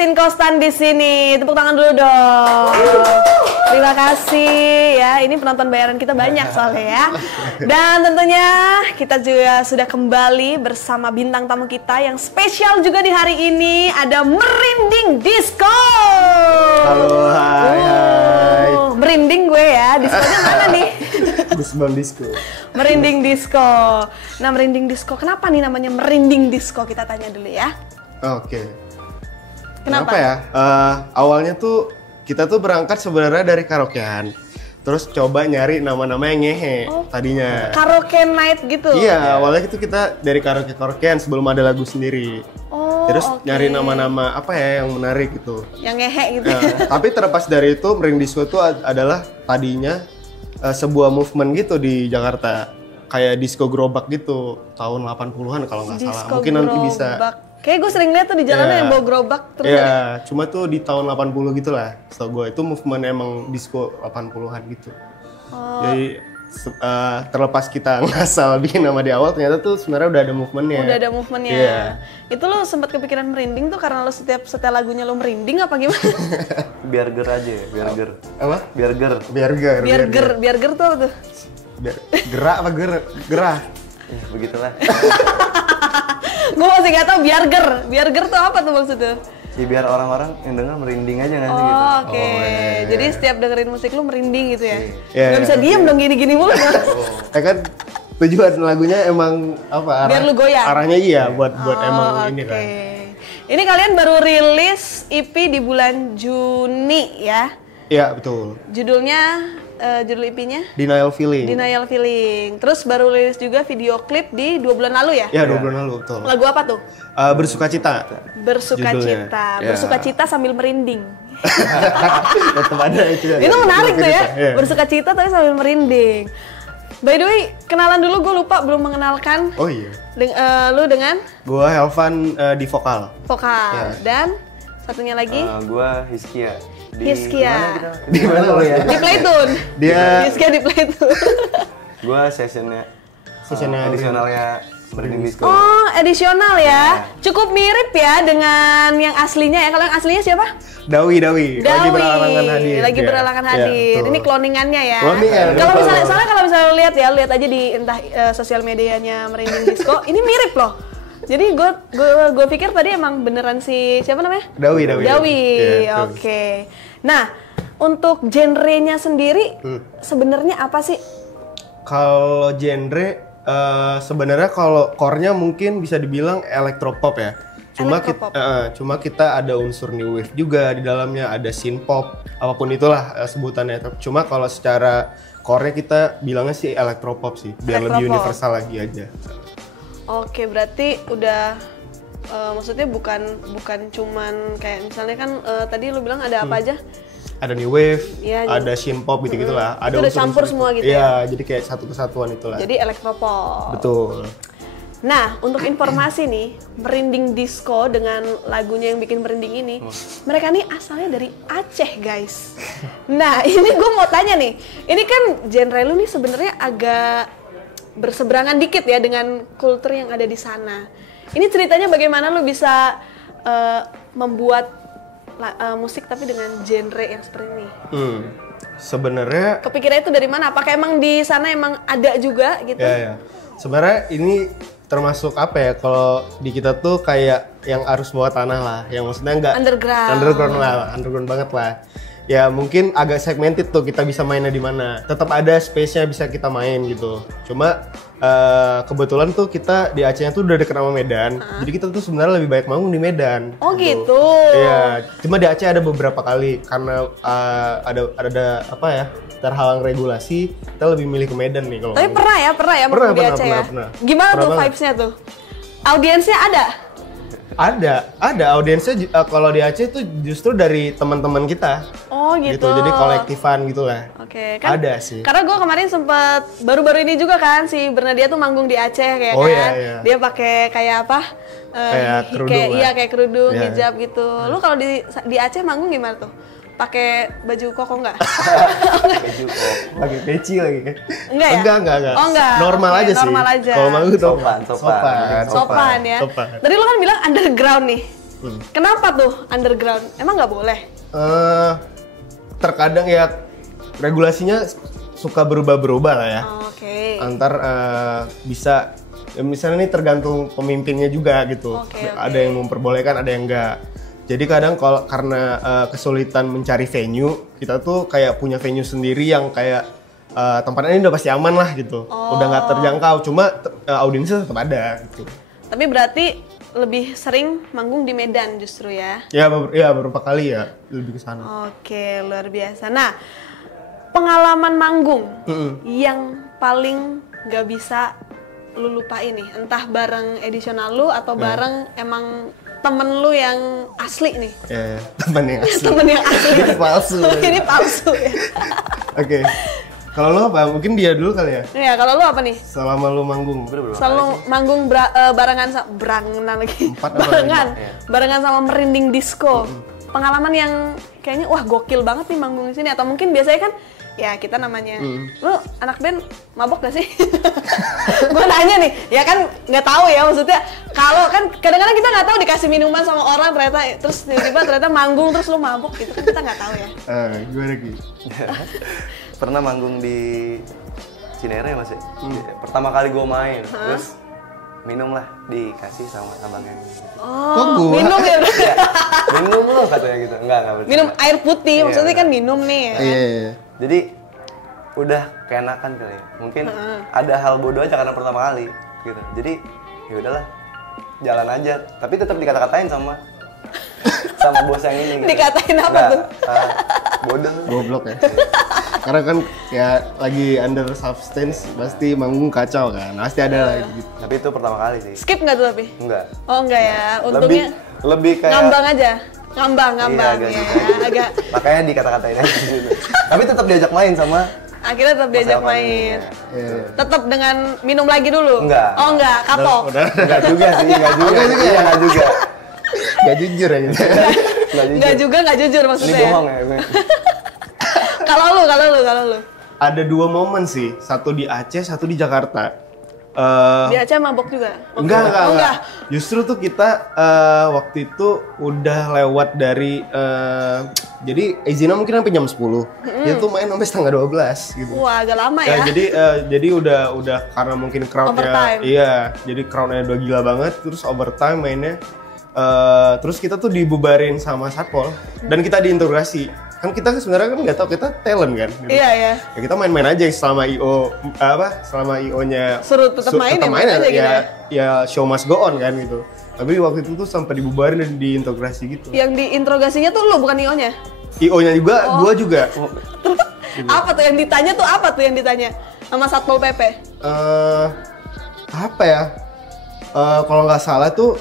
Yasin Kostan di sini. Tepuk tangan dulu dong. Terima kasih ya. Ini penonton bayaran kita banyak soalnya ya. Dan tentunya kita juga sudah kembali bersama bintang tamu kita yang spesial juga di hari ini. Ada Merinding Disco. Halo, hai. Merinding gue ya. Diskonya mana nih? Disbang Disco. Merinding Disco. Nah, Merinding Disco. Kenapa nih namanya Merinding Disco? Kita tanya dulu ya. Oke. Kenapa ya? Awalnya tuh kita tuh berangkat sebenarnya dari karaokean. Terus coba nyari nama-nama yang ngehe tadinya. Karaoke night gitu? Iya, awalnya itu kita dari karaokean sebelum ada lagu sendiri. Terus nyari nama-nama apa ya yang menarik gitu. Yang ngehe gitu. Nah, tapi terlepas dari itu, Merinding Disco itu adalah tadinya sebuah movement gitu di Jakarta. Kayak disco gerobak gitu, tahun 80-an kalau nggak salah. Mungkin nanti bisa. Kayak gue sering lihat tuh di jalanan yang bawa gerobak terus. Iya, cuma tuh di tahun 80 gitu lah. Setahu gue itu movement emang disco 80-an gitu. Jadi terlepas kita ngasal bikin nama di awal, ternyata tuh sebenarnya udah ada movementnya. Udah ada movementnya. Iya. Itu lo sempat kepikiran merinding tuh karena lo setiap setel lagunya lo merinding apa gimana? Biar ger aja ya, biar ger. Apa? Biar ger. Biar ger tuh apa tuh? Biar gerak apa gerah? Ya, begitulah. Gue masih gak tau biar ger tuh apa tuh maksudnya? Ya biar orang-orang yang denger merinding aja nggak sih gitu. Oke. Jadi setiap dengerin musik lu merinding gitu ya? Iya. Gak bisa diem dong gini-gini mulu. Ya kan tujuan lagunya emang apa? Biar lu goyang. Arahnya iya buat emang ini kan. Ini kalian baru rilis EP di bulan Juni ya? Iya betul. Judulnya, judul EP-nya? Denial Feeling. Denial Feeling. Terus baru rilis juga video klip di 2 bulan lalu ya? Iya 2 bulan lalu betul. Lagu apa tuh? Bersukacita. Bersukacita. Judulnya. Bersukacita sambil merinding. Tetap ada itu. Itu menarik tuh ya. Iya. Bersukacita tapi sambil merinding. By the way, kenalan dulu, gue lupa belum mengenalkan. Oh iya. Lu dengan? Gua Helvan di vokal. Vokal. Dan satunya lagi? Gua Hiskia. Hiskia. Di mana lo ya? Di Playtune. Dia Hiskia di Playtune. Gua sessionnya additionalnya Merinding Disco. Oh, edisional ya. Cukup mirip ya dengan yang aslinya ya. Kalau yang aslinya siapa? Dawi. Lagi beralangan hadir. Lagi beralangan hadir. Ini cloningannya ya. Cloningan. Kalau misalnya, soalnya kalau misalnya lu lihat ya, lihat aja di entah sosial medianya Merinding Disco. Ini mirip loh. Jadi gue pikir tadi emang beneran si siapa namanya? Dawi. Yeah, oke. Nah, untuk genrenya sendiri sebenarnya apa sih? Kalau genre sebenarnya kalau core-nya mungkin bisa dibilang electropop ya. Cuma kita ada unsur new wave juga di dalamnya, ada synthpop, apapun itulah sebutannya. Cuma kalau secara core-nya kita bilangnya sih electropop sih, biar lebih universal lagi aja. Oke, berarti udah maksudnya bukan cuman kayak misalnya kan tadi lu bilang ada apa aja? Ada new wave, ya, ada synthpop gitu-gitulah. Ada itu udah campur semua gitu ya? Iya, jadi kayak satu kesatuan itulah. Jadi elektropop. Betul. Nah, untuk informasi nih, Merinding Disco dengan lagunya yang bikin merinding ini, mereka nih asalnya dari Aceh, guys. Nah, ini gue mau tanya nih, ini kan genre lu nih sebenarnya agak berseberangan dikit ya dengan kultur yang ada di sana. Ini ceritanya bagaimana lu bisa membuat musik tapi dengan genre yang seperti ini? Sebenarnya kepikirannya itu dari mana? Apakah emang di sana emang ada juga gitu? Ya. Sebenarnya ini termasuk apa ya? Kalau di kita tuh kayak yang arus bawah tanah lah, yang maksudnya nggak underground banget lah. Ya mungkin agak segmented tuh, kita bisa mainnya di mana. Tetap ada space-nya bisa kita main gitu. Cuma kebetulan tuh kita di Acehnya tuh udah deket sama Medan. Jadi kita tuh sebenarnya lebih banyak manggung di Medan. Oh gitu. Iya, cuma di Aceh ada beberapa kali karena ada apa ya? Terhalang regulasi, kita lebih milih ke Medan nih kalau. Tapi pernah ya manggung di Aceh ya. Gimana tuh vibes-nya tuh? Audiensnya ada? Ada audiensnya kalau di Aceh tuh justru dari teman-teman kita. Oh gitu. Jadi kolektifan gitulah. Oke, kan. Ada sih. Karena gue kemarin sempet baru-baru ini juga kan si Bernadia tuh manggung di Aceh kayak kan. Iya. Dia pakai kayak apa? Kayak kerudung. Kayak kerudung, Iya. hijab gitu. Lu kalau di Aceh manggung gimana tuh? Pakai baju koko nggak? Baju koko. Pakai peci lagi kan? Enggak ya? Enggak. Oh enggak. Normal Oke, aja sih. normal aja. Kalau manggung tuh Sopan. Sopan ya. Tadi lu kan bilang underground nih. Kenapa tuh underground? Emang nggak boleh? Terkadang ya regulasinya suka berubah-berubah lah ya. Oke. Antar bisa ya misalnya ini tergantung pemimpinnya juga gitu. Ada yang memperbolehkan, ada yang enggak. Jadi kadang kalau karena kesulitan mencari venue, kita tuh kayak punya venue sendiri yang kayak tempatnya ini udah pasti aman lah gitu. Udah nggak terjangkau, cuma audiensnya tetap ada gitu. Tapi berarti lebih sering manggung di Medan justru ya? Ya beberapa kali ya lebih ke sana. Oke, luar biasa. Nah, pengalaman manggung yang paling nggak bisa lu lupain nih, entah bareng edisional lu atau bareng emang temen lu yang asli nih. Ya, temen yang asli. Temen yang asli. Ini palsu. Ini palsu ya. Oke. Kalau lu apa? Mungkin dia dulu kali ya? Iya, kalau lu apa nih? Selama lu manggung. Selalu manggung barengan barengan sama Merinding Disco. Pengalaman yang kayaknya wah gokil banget nih manggung di sini, atau mungkin biasanya kan ya kita namanya lu anak band mabok gak sih? Gue nanya nih, ya kan nggak tahu ya, maksudnya kalau kan kadang-kadang kita nggak tahu dikasih minuman sama orang ternyata, terus tiba-tiba ternyata manggung terus lu mabok gitu kan, kita nggak tahu ya. Gue lagi pernah manggung di Cinere Mas ya. Pertama kali gue main, terus minum lah dikasih sama abangnya. Oh, minum ya? Minum loh katanya gitu. Enggak betul. Minum air putih, maksudnya kan minum nih ya. Iya. Jadi udah keenakan kali ya. Mungkin ada hal bodoh aja karena pertama kali gitu. Jadi ya udahlah, jalan aja. Tapi tetap dikata-katain sama bos yang ini. Gitu. Dikatain apa tuh? Bodoh. Goblok ya. Karena kan ya lagi under substance pasti manggung kacau kan. Pasti ada lah gitu. Tapi itu pertama kali sih. Skip nggak tuh tapi? Enggak. Oh enggak ya. Untungnya lebih kayak ngambang aja. Ngambang iya, ya. Agak. Makanya dikata-katain aja gitu. Tapi tetap diajak main sama. Akhirnya tetap diajak main. Tetap dengan minum lagi dulu? Enggak. Oh enggak, kapok. Enggak juga sih, enggak juga. Enggak juga. Gak jujur ya gitu. Enggak juga, enggak jujur maksudnya. Ini bohong ya. Kalau lu. Ada 2 momen sih, satu di Aceh, satu di Jakarta. Di Aceh mabok juga? Enggak. Justru tuh kita waktu itu udah lewat dari jadi izinnya mungkin sampai jam 10. Dia tuh main sampai setengah 12 gitu. Wah, agak lama ya. Jadi udah karena mungkin crowdnya jadi crowdnya udah gila banget, terus overtime mainnya. Terus kita tuh dibubarin sama satpol dan kita diinterogasi. Kan kita sebenarnya kan nggak tahu, kita talent kan. Gitu. Iya. Ya kita main-main aja selama selama IO-nya suruh tetap main aja gitu ya show must go on kan gitu. Tapi waktu itu tuh sampai dibubarin dan diinterogasi gitu. Yang diinterogasinya tuh lu bukan IO-nya? IO-nya juga, gua juga. Terus apa tuh yang ditanya tuh sama Satpol PP? Apa ya? Kalau nggak salah tuh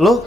lo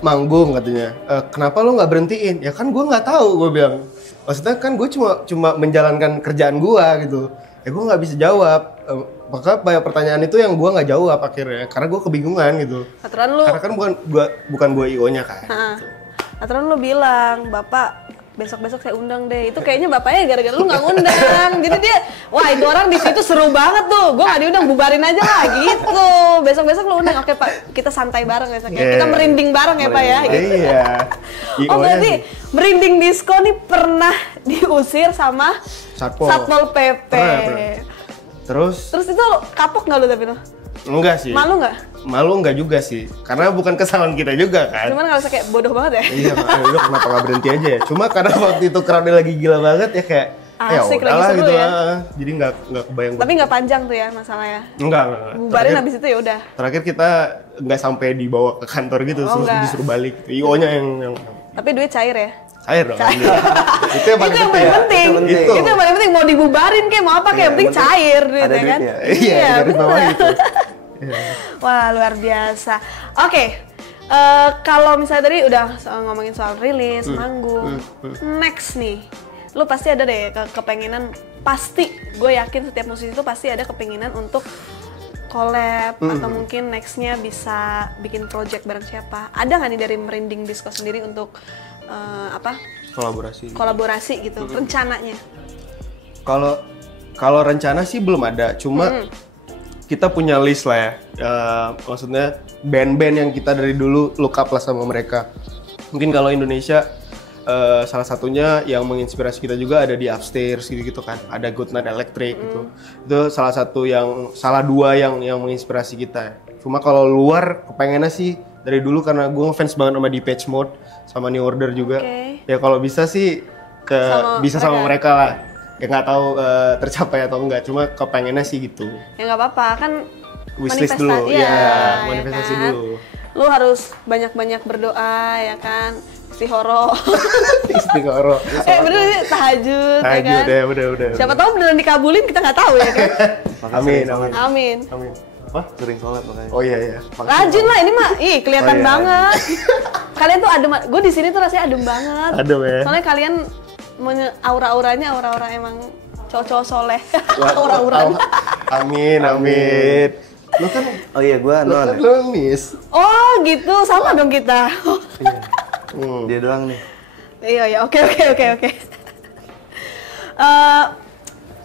manggung katanya, kenapa lo nggak berhentiin? Ya kan gue nggak tahu, gue bilang. Maksudnya kan gue cuma menjalankan kerjaan gue gitu. Ya gue nggak bisa jawab. Maka banyak pertanyaan itu yang gue nggak jawab akhirnya, karena gue kebingungan gitu. Karena kan bukan gue IO-nya kan. Aturan lo bilang, Bapak besok-besok saya undang deh. Itu kayaknya bapaknya gara-gara lu nggak ngundang. Jadi dia, wah itu orang di situ seru banget tuh. Gue nggak diundang, bubarin aja lah gitu. Besok-besok lu undang. Oke Pak, kita santai bareng besoknya. Kita merinding bareng ya Pak ya. Gitu. Iya. Oh berarti Merinding Disco nih pernah diusir sama Satpol PP. Terus itu kapok nggak lu tapi lu? Enggak sih. Malu nggak? Malu enggak juga sih, karena bukan kesalahan kita juga kan. Cuman nggak usah kayak bodoh banget ya? Iya, udah kenapa nggak berhenti aja ya? Cuma karena waktu itu crowdnya lagi gila banget ya kayak asik ya lagi seru gitu ya? Jadi nggak kebayang. Tapi nggak panjang tuh ya masalahnya? Enggak. Bubarin habis itu ya udah. Terakhir kita nggak sampai dibawa ke kantor gitu, terus disuruh balik. IO-nya yang. Tapi duit cair ya? Cair dong. Itu yang paling penting. Itu yang paling penting, mau dibubarin kayak mau apa kayak penting cair duitnya kan? Iya, benar itu. Wah luar biasa. Oke, kalau misalnya tadi udah ngomongin soal rilis, manggung, next nih, lu pasti ada deh kepengenan, pasti gue yakin setiap musisi itu pasti ada kepengenan untuk collab atau mungkin nextnya bisa bikin project bareng siapa. Ada nggak nih dari Merinding Disco sendiri untuk kolaborasi gitu rencananya? Kalau rencana sih belum ada, cuma kita punya list lah ya. Maksudnya band-band yang kita dari dulu look up lah sama mereka. Mungkin kalau Indonesia salah satunya yang menginspirasi kita juga ada di Upstairs gitu kan. Ada Goodnight Electric gitu. Itu salah dua yang menginspirasi kita. Cuma kalau luar kepengennya sih dari dulu karena gue ngefans banget sama Depeche Mode sama New Order juga. Ya kalau bisa sih sama mereka lah. Ya nggak tahu tercapai atau enggak, cuma kepengennya sih gitu. Ya nggak apa-apa, kan wishlist dulu, manifestasi kan? dulu. Lu harus banyak-banyak berdoa ya kan, istihoro. Istihoro. Bener sih, tahajud ya kan. Ya bener. Siapa tahu beneran dikabulin, kita nggak tahu ya kan. Amin. Wah, sering sholat makanya. Oh iya. Rajin lah ini mah, kelihatan banget. Kalian tuh adem, gue di sini tuh rasanya adem banget. Adem ya. Soalnya kalian aura-auranya aura-aura emang cowok-cowok soleh. Aura-auranya. Amin. Lu kan, oh iya gue non. Lu miss. Oh gitu, sama dong kita. Iya. Dia doang nih. Iya, oke.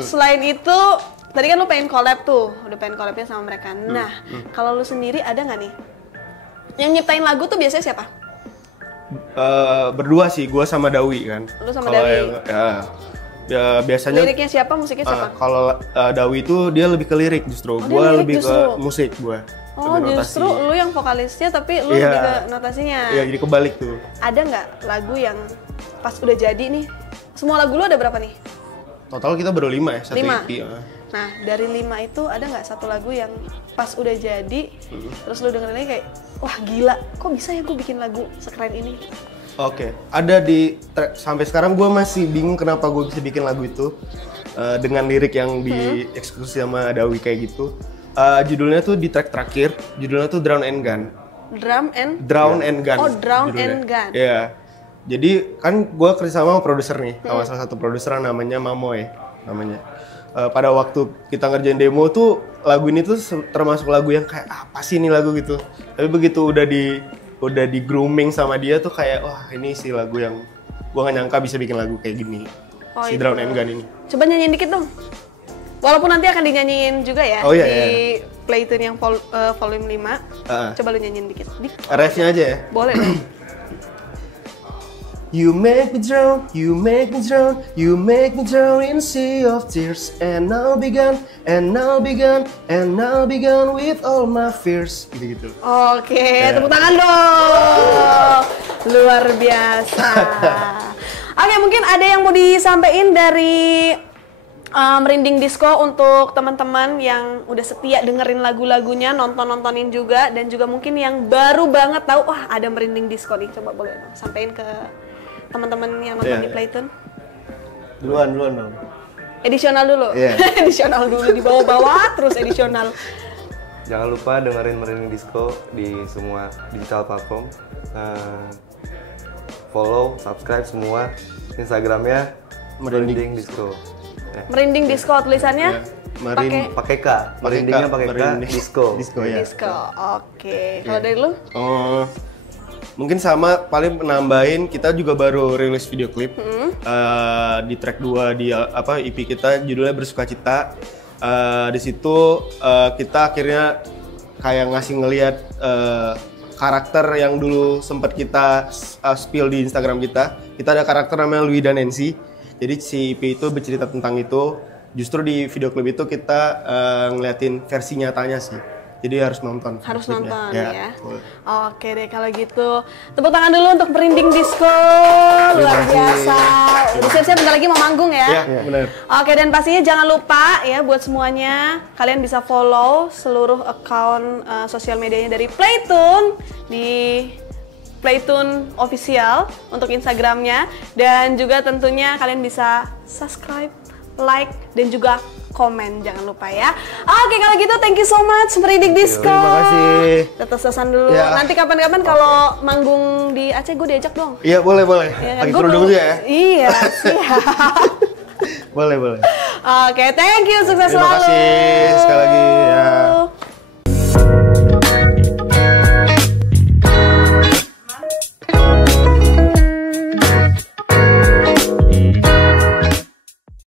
Selain itu, tadi kan lu pengen collab tuh, udah pengen collabnya sama mereka. Nah, kalau lu sendiri ada nggak nih? Yang nyiptain lagu tuh biasanya siapa? Berdua sih, gue sama Dawi kan. Lu sama Dawi? Ya biasanya. Liriknya siapa, musiknya siapa? Kalau Dawi itu dia lebih ke lirik justru, gue lebih ke musik gue. Oh justru lu yang vokalisnya tapi lu lebih ke notasinya. Iya, jadi kebalik tuh. Ada nggak lagu yang pas udah jadi nih, semua lagu lu ada berapa nih? Total kita baru 5 ya, 1 5? EP. Nah dari 5 itu ada nggak satu lagu yang pas udah jadi, terus lu dengerin lagi kayak, wah gila, kok bisa ya gue bikin lagu sekeren ini? Oke, ada di sampai sekarang gue masih bingung kenapa gue bisa bikin lagu itu dengan lirik yang dieksekusi sama Dawi kayak gitu. Judulnya tuh di track terakhir, judulnya tuh Drown and Gun. Drown and Gun. Oh, Drown and Gun. Iya. Jadi kan gue kerjasama sama produser nih, sama salah satu produser namanya Mamoy namanya. Pada waktu kita ngerjain demo tuh lagu ini tuh termasuk lagu yang kayak apa sih ini lagu gitu. Tapi begitu udah di grooming sama dia tuh kayak wah ini sih lagu yang gua gak nyangka bisa bikin lagu kayak gini. Si Drown and Gun ini. Coba nyanyiin dikit dong. Walaupun nanti akan dinyanyiin juga ya di Playtune yang volume 5. Coba lu nyanyiin dikit. Refnya aja ya? Boleh dong. You make me drown, you make me drown, you make me drown in sea of tears. And I'll be gone, and I'll be gone, and I'll be gone with all my fears. Gitu-gitu. Oke, tepuk tangan dong. Luar biasa. Oke, mungkin ada yang mau disampaikan dari Merinding Disco untuk teman-teman yang udah setia dengerin lagu-lagunya, nontonin juga, dan juga mungkin yang baru banget tahu, wah ada Merinding Disco nih. Coba boleh dong sampaikan ke teman-teman yang nonton di Playtune. Duluan dong. Edisional dulu. Edisional dulu, di bawah-bawah terus edisional. Jangan lupa dengerin Merinding Disco di semua digital platform. Follow, subscribe semua. Instagramnya Merinding Disco. Merinding Disco tulisannya? Pakai K. Merindingnya pakai K. Disco. Disco. Oke. Kalau dari lu? Mungkin sama, paling nambahin kita juga baru rilis video klip di track 2 di EP kita judulnya Bersukacita. Di situ kita akhirnya kayak ngasih ngelihat karakter yang dulu sempat kita spill di Instagram kita. Kita ada karakter namanya Louis dan Nancy. Jadi si EP itu bercerita tentang itu. Justru di video klip itu kita ngeliatin versi nyatanya sih. Jadi harus nonton. Harus nonton ya. Oke deh kalau gitu. Tepuk tangan dulu untuk Merinding Disco. Luar biasa. Udah siap-siap bentar lagi mau manggung ya. Iya, benar. Oke, dan pastinya jangan lupa ya buat semuanya, kalian bisa follow seluruh account sosial medianya dari Playtune di Playtune Official untuk Instagramnya, dan juga tentunya kalian bisa subscribe, like, dan juga komen, jangan lupa ya. Oke, kalau gitu thank you so much Merinding Disco. Terima kasih. Tetes-tetesan dulu. Nanti kapan-kapan kalau manggung di Aceh gue diajak dong. Iya, boleh. Ya, Pakai kerudung juga ya? Iya, siap. Boleh. Oke, thank you, sukses Terima selalu. kasih sekali lagi ya.